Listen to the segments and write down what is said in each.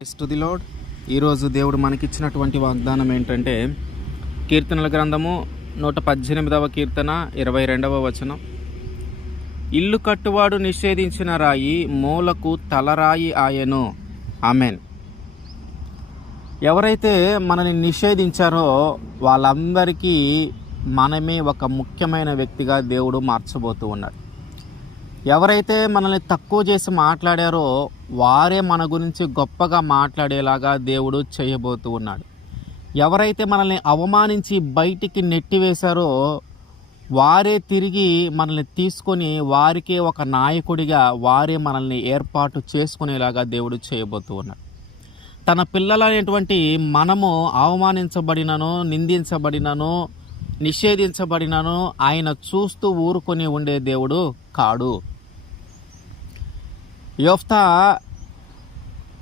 To the lord. ఈరోజు దేవుడు మనకిచ్చినటువంటి వాగ్దానం ఏంటంటే కీర్తనల గ్రంథము 118వ కీర్తన 22వ వచనం. ఇల్లు కట్టువాడు నిషేధించిన రాయి మూలకు తలరాయి ఆయను. ఆమెన్. ఎవరైతే మనల్ని నిషేధించారో వాళ్ళందరికీ మనమే ఒక ముఖ్యమైన వ్యక్తిగా దేవుడు మార్చబోతూ ఉన్నాడు. ఎవరైతే మనల్ని తక్కువ చేసి మాట్లాడారో వారే మన గురించి గొప్పగా మాట్లాడేలాగా దేవుడు చేయబోతూ ఉన్నాడు. ఎవరైతే మనల్ని అవమానించి బయటికి నెట్టివేశారో వారే తిరిగి మనల్ని తీసుకొని వారికే ఒక నాయకుడిగా వారే మనల్ని ఏర్పాటు చేసుకునేలాగా దేవుడు చేయబోతూ ఉన్నాడు. తన పిల్లలైనటువంటి మనము అవమానించబడినను, నిందించబడినను, నిషేధించబడినను ఆయన చూస్తూ ఊరుకొని ఉండే దేవుడు కాడు. యోఫ్తా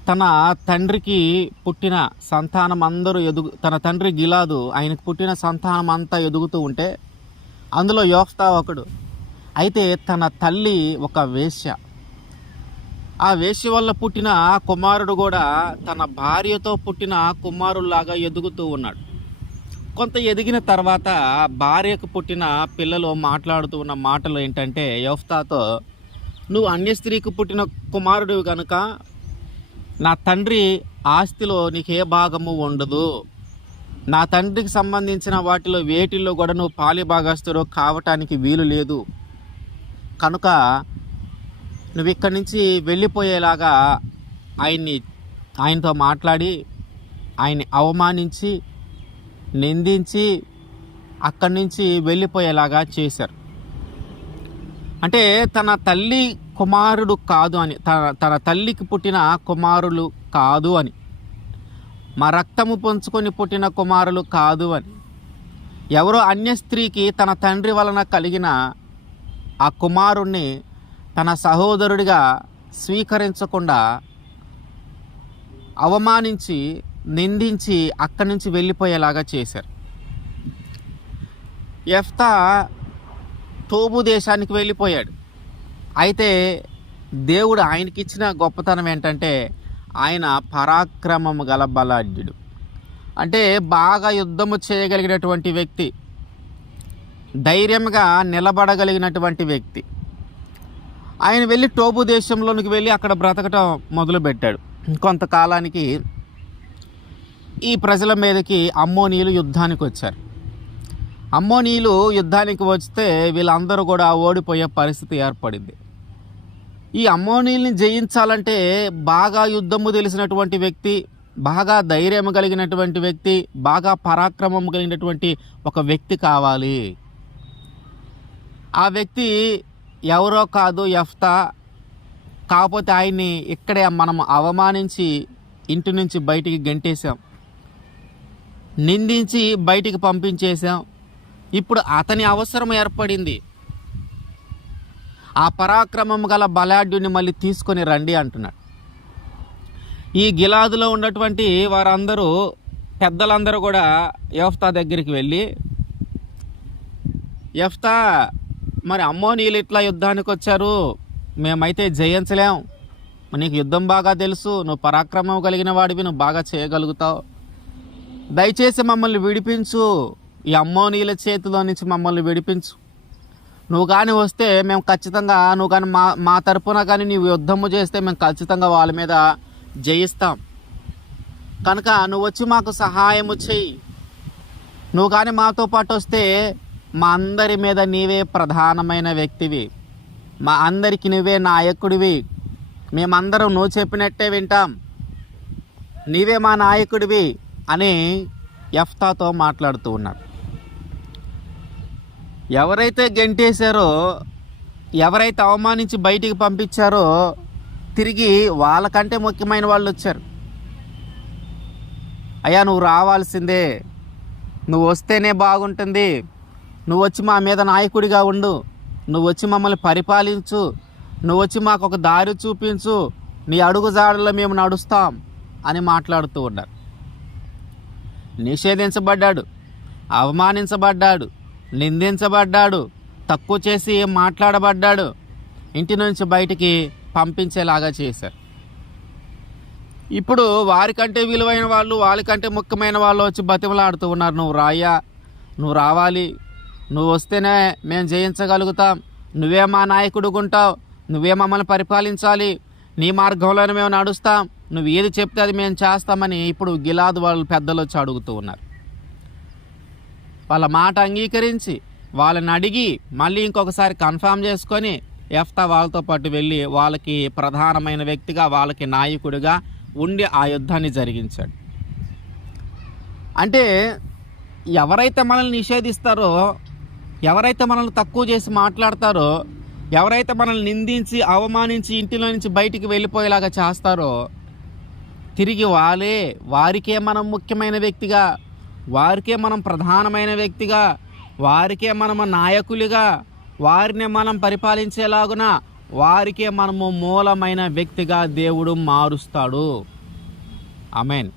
తన తండ్రికి పుట్టిన సంతానం అందరూ తన తండ్రి గిలాదు ఆయనకు పుట్టిన సంతానం అంతా ఎదుగుతూ ఉంటే అందులో యోఫ్తా ఒకడు. అయితే తన తల్లి ఒక వేశ్య. ఆ వేశ్య వల్ల పుట్టిన కుమారుడు కూడా తన భార్యతో పుట్టిన కుమారుల్లాగా ఎదుగుతూ ఉన్నాడు. కొంత ఎదిగిన తర్వాత భార్యకు పుట్టిన పిల్లలు మాట్లాడుతూ ఉన్న మాటలు ఏంటంటే యోఫ్తాతో, నువ్వు అన్య స్త్రీకి పుట్టిన కుమారుడు కనుక నా తండ్రి ఆస్తిలో నీకే భాగము ఉండదు, నా తండ్రికి సంబంధించిన వాటిలో వేటిల్లో కూడా నువ్వు పాలిభాగస్తుడు కావటానికి వీలు లేదు, కనుక నువ్వు ఇక్కడి నుంచి వెళ్ళిపోయేలాగా ఆయనతో మాట్లాడి ఆయన్ని అవమానించి నిందించి అక్కడి నుంచి వెళ్ళిపోయేలాగా చేశారు. అంటే తన తల్లి కుమారుడు కాదు అని, తన తల్లికి పుట్టిన కుమారులు కాదు అని, మా రక్తము పంచుకొని పుట్టిన కుమారులు కాదు అని, ఎవరో అన్య స్త్రీకి తన తండ్రి వలన కలిగిన ఆ కుమారుణ్ణి తన సహోదరుడిగా స్వీకరించకుండా అవమానించి నిందించి అక్కడి నుంచి వెళ్ళిపోయేలాగా చేశారు. యెఫ్తా తోబు దేశానికి వెళ్ళిపోయాడు. అయితే దేవుడు ఆయనకి ఇచ్చిన గొప్పతనం ఏంటంటే ఆయన పరాక్రమము గల బలాఢ్యుడు. అంటే బాగా యుద్ధము చేయగలిగినటువంటి వ్యక్తి, ధైర్యంగా నిలబడగలిగినటువంటి వ్యక్తి. ఆయన వెళ్ళి టోబు దేశంలోనికి వెళ్ళి అక్కడ బ్రతకటం మొదలుపెట్టాడు. కొంతకాలానికి ఈ ప్రజల మీదకి అమ్మోనీయులు యుద్ధానికి వచ్చారు. అమ్మోనీయులు యుద్ధానికి వస్తే వీళ్ళందరూ కూడా ఓడిపోయే పరిస్థితి ఏర్పడింది. ఈ అమ్మోనీయుల్ని జయించాలంటే బాగా యుద్ధము తెలిసినటువంటి వ్యక్తి, బాగా ధైర్యం కలిగినటువంటి వ్యక్తి, బాగా పరాక్రమం కలిగినటువంటి ఒక వ్యక్తి కావాలి. ఆ వ్యక్తి ఎవరో కాదు, యెఫ్తా. కాకపోతే ఆయన్ని ఇక్కడే మనం అవమానించి ఇంటి నుంచి బయటికి గెంటేశాం, నిందించి బయటికి పంపించేశాం. ఇప్పుడు అతని అవసరం ఏర్పడింది. ఆ పరాక్రమం గల బలాఢ్యుని మళ్ళీ తీసుకొని రండి అంటున్నాడు. ఈ గిలాదులో ఉన్నటువంటి వారందరూ పెద్దలందరూ కూడా యెఫ్తా దగ్గరికి వెళ్ళి, యెఫ్తా, మరి అమ్మోనీయులు ఇట్లా యుద్ధానికి వచ్చారు, మేమైతే జయించలేం, నీకు యుద్ధం బాగా తెలుసు, నువ్వు పరాక్రమం కలిగిన వాడివి, నువ్వు బాగా చేయగలుగుతావు, దయచేసి మమ్మల్ని విడిపించు, ఈ అమ్మోనీయుల చేతిలో నుంచి మమ్మల్ని విడిపించు. నువ్వు కానీ వస్తే మేము ఖచ్చితంగా, నువ్వు కానీ మా తరపున కానీ నీవు యుద్ధము చేస్తే మేము ఖచ్చితంగా వాళ్ళ మీద జయిస్తాం, కనుక నువ్వు వచ్చి మాకు సహాయము చెయ్యి. నువ్వు కానీ మాతో పాటు వస్తే మా అందరి మీద నీవే ప్రధానమైన వ్యక్తివి, మా అందరికి నువ్వే నాయకుడివి, మేమందరం నువ్వు చెప్పినట్టే వింటాం, నీవే మా నాయకుడివి అని యెఫ్తాతో మాట్లాడుతూ ఉన్నాడు. ఎవరైతే గెంటేశారో, ఎవరైతే అవమానించి బయటికి పంపించారో తిరిగి వాళ్ళకంటే ముఖ్యమైన వాళ్ళు వచ్చారు. అయ్యా, నువ్వు రావాల్సిందే, నువ్వు వస్తేనే బాగుంటుంది, నువ్వు వచ్చి మా మీద నాయకుడిగా ఉండు, నువ్వు వచ్చి మమ్మల్ని పరిపాలించు, నువ్వు వచ్చి మాకు ఒక దారి చూపించు, నీ అడుగుజాడల్లో మేము నడుస్తాం అని మాట్లాడుతూ ఉన్నారు. నిషేధించబడ్డాడు, అవమానించబడ్డాడు, నిందించబడ్డాడు, తక్కువ చేసి మాట్లాడబడ్డాడు, ఇంటి నుంచి బయటికి పంపించేలాగా చేశారు. ఇప్పుడు వారికంటే విలువైన వాళ్ళు, వాళ్ళకంటే ముఖ్యమైన వాళ్ళు వచ్చి బతిమలాడుతూ ఉన్నారు, నువ్వు రాయ్యా, నువ్వు రావాలి, నువ్వు వస్తేనే మేము జయించగలుగుతాం, నువ్వే మా నాయకుడుగుంటావు, నువ్వే మమ్మల్ని పరిపాలించాలి, నీ మార్గంలోనే మేము నడుస్తాం, నువ్వు ఏది చెప్తే అది మేము చేస్తామని ఇప్పుడు గిలాదు వాళ్ళు పెద్దలు వచ్చి అడుగుతూ ఉన్నారు. వాళ్ళ మాట అంగీకరించి వాళ్ళని అడిగి మళ్ళీ ఇంకొకసారి కన్ఫర్మ్ చేసుకొని యెఫ్తా వాళ్ళతో పాటు వెళ్ళి వాళ్ళకి ప్రధానమైన వ్యక్తిగా, వాళ్ళకి నాయకుడిగా ఉండి ఆ యుద్ధాన్ని జరిగించాడు. అంటే ఎవరైతే మనల్ని నిషేధిస్తారో, ఎవరైతే మనల్ని తక్కువ చేసి మాట్లాడతారో, ఎవరైతే మనల్ని నిందించి అవమానించి ఇంటిలో నుంచి బయటికి వెళ్ళిపోయేలాగా చేస్తారో, తిరిగి వారికే మనం ముఖ్యమైన వ్యక్తిగా, వారికే మనం ప్రధానమైన వ్యక్తిగా, వారికే మనము నాయకులుగా, వారిని మనం పరిపాలించేలాగున వారికే మనము మూలమైన వ్యక్తిగా దేవుడు మారుస్తాడు. ఆమేన్.